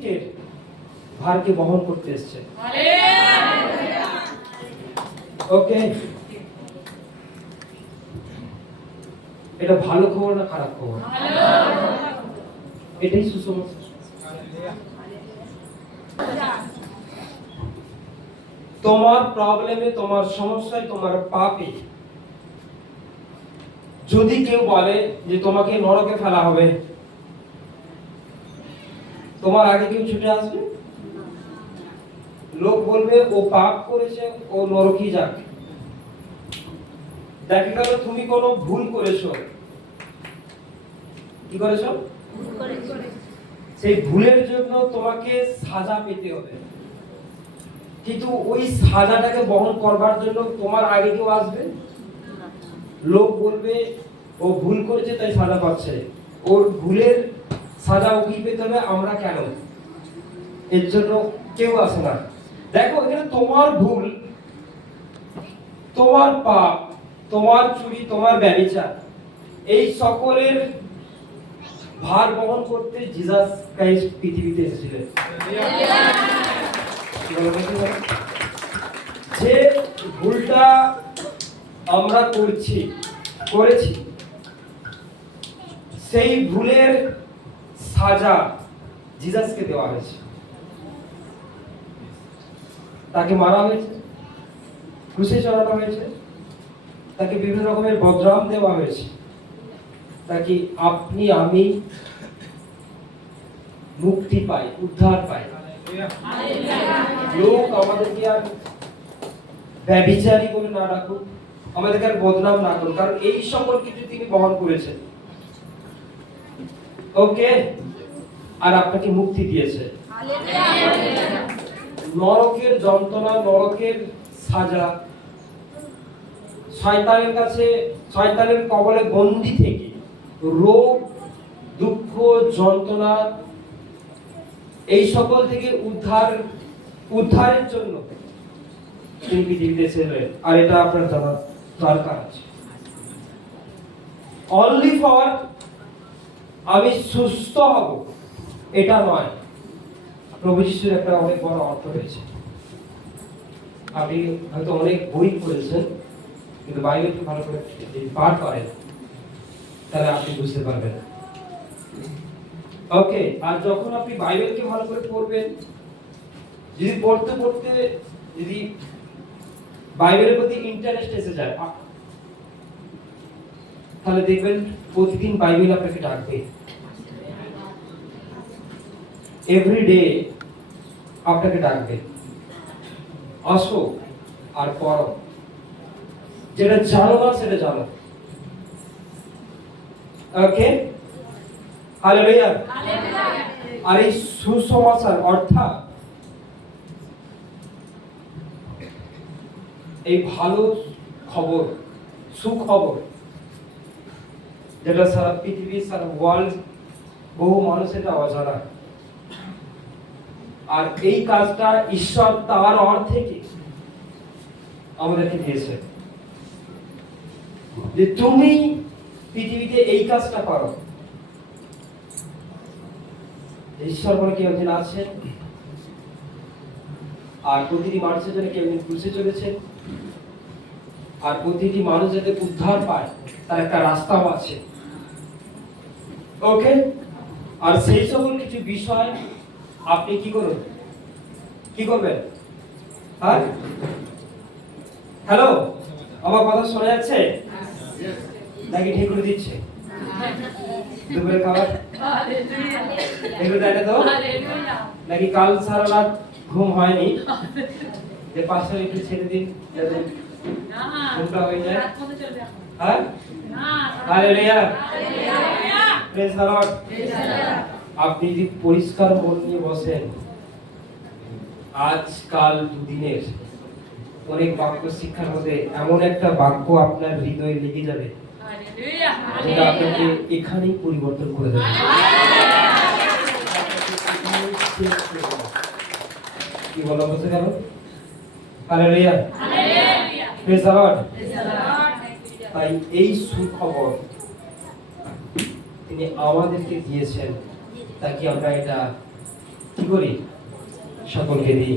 কর্তৃত্বের ভারকে বহন করতে এসছে। ওকে। এটা ভালো খবর না খারাপ খবর? এটাই সুসমাচার তোমার প্রবলেমে তোমার সমস্যায়, তোমার পাপে যদি কেউ বলে যে তোমাকে নরকে ফেলা হবে তোমার আগে কেউ ছুটে আসবে? লোক বলবে, ও পাপ করেছে, ও নরকই যাক। দেখা গেল, তুমি কোনো ভুল করেছ। কি করেছ? সেই ভুলের জন্য তোমাকে সাজা পেতে হবে। কিন্তু ওই সাজাটাকে বহন করবার জন্য তোমার আগে কেউ আসবে? লোক বলবে, ও ভুল করেছে, তাই সাজা পাচ্ছে। ওর ভুলের সাজা ওকে পেতে হবে, আমরা কেন এর জন্য কেউ আসে না দেখো, এখানে তোমার ভুল, তোমার পাপ, তোমার চুরি, তোমার ব্যবচার, এই সকলের ভার বহন করতে জিজাস ক্রাইস্ট পৃথিবীতে এসেছিলেন? যে ভুলটা আমরা করছি, করেছি, সেই ভুলের সাজা জিজাসকে দেওয়া হয়েছে। তাকে মারা হয়েছে ক্রুশে চড়ানো হয়েছে, তাকে বিভিন্ন রকমের বদনাম দেওয়া হয়েছে। তাকে আপনি, আমি মুক্তি পাই, উদ্ধার পাই। লোক আমাদেরকে আর ব্যবিচারী করে না রাখুক আমাদেরকে আর বদনাম না করুক। কারণ এই কিছু তিনি বহন করেছেন। ওকে? আর আপনাকে মুক্তি দিয়েছে। নরকের যন্ত্রণা, নরকের সাজা। শয়তানের কাছে, শয়তানের কবলে বন্দি থেকে রোগ, দুঃখ, যন্ত্রণা, এই সকল থেকে উদ্ধার, উদ্ধারের জন্য আর এটা আপনার জানা দরকার আছে। অনলি ফর আমি সুস্থ হব। এটা নয়। প্রভু যিশুর একটা অনেক বড় অর্থ রয়েছে। আপনি হয়তো অনেক বই পড়েছেন, কিন্তু বাইবেলকে ভালো করে যদি পাঠ করেন, তাহলে আপনি বুঝতে পারবেন। ওকে, আর যখন আপনি বাইবেলকে ভালো করে পড়বেন, যদি পড়তে পড়তে যদি বাইবেলের প্রতি ইন্টারেস্ট এসে যায়, তাহলে দেখবেন প্রতিদিন বাইবেল আপনাকে ডাকবে। এভরিডে আপনাকে ডাকবে আসো আর পড়ো যেটা জানো না সেটা জানো ওকে হালেলুয়া আর এই সুসমাচার অর্থাৎ এই ভালো খবর সুখবর যেটা সারা পৃথিবী সারা ওয়ার্ল্ড বহু মানুষের এটা অজানা আর এই কাজটা ঈশ্বর তার অর্থে কি? আমাদেরকে দিয়েছে। যে তুমি পৃথিবীতে এই কাজটা করো। ঈশ্বর বলে কেউ একজন আছেন। আর প্রতিটি মানুষের জন্য কেউ একজন ক্রুশে চলেছে। আর প্রতিটি মানুষ যাতে উদ্ধার পায়, তার একটা রাস্তাও আছে। ওকে আর সেই সকল কিছু বিষয় আপনি কি করুন? কি করবেন? হ্যাঁ? হ্যালো? আমার কথা শোনা যাচ্ছে? নাকি ঠিক করে দিচ্ছে? দুপুরে খাবার? এগুলো তো? নাকি কাল সারা রাত ঘুম হয়নি? যে পাঁচটা একটু ছেড়ে দিন যাতে ঘুমটা হয়ে যায়। হ্যাঁ? হালেলুয়া প্রেজ দ্য লর্ড আপনি যদি পরিষ্কার মন নিয়ে বসেন, আজকাল দুদিনের অনেক বাক্য শিক্ষার মধ্যে এমন একটা বাক্য আপনার হৃদয়ে লেগে যাবে, যেটা আপনাকে এখানেই পরিবর্তন করে দেবে। কি বলা বুঝতে গেল হালেলুয়া তাই এই সুখবর তিনি আমাদেরকে দিয়েছেন। তাকে আমরা এটা কি করি? সকলকে দিই।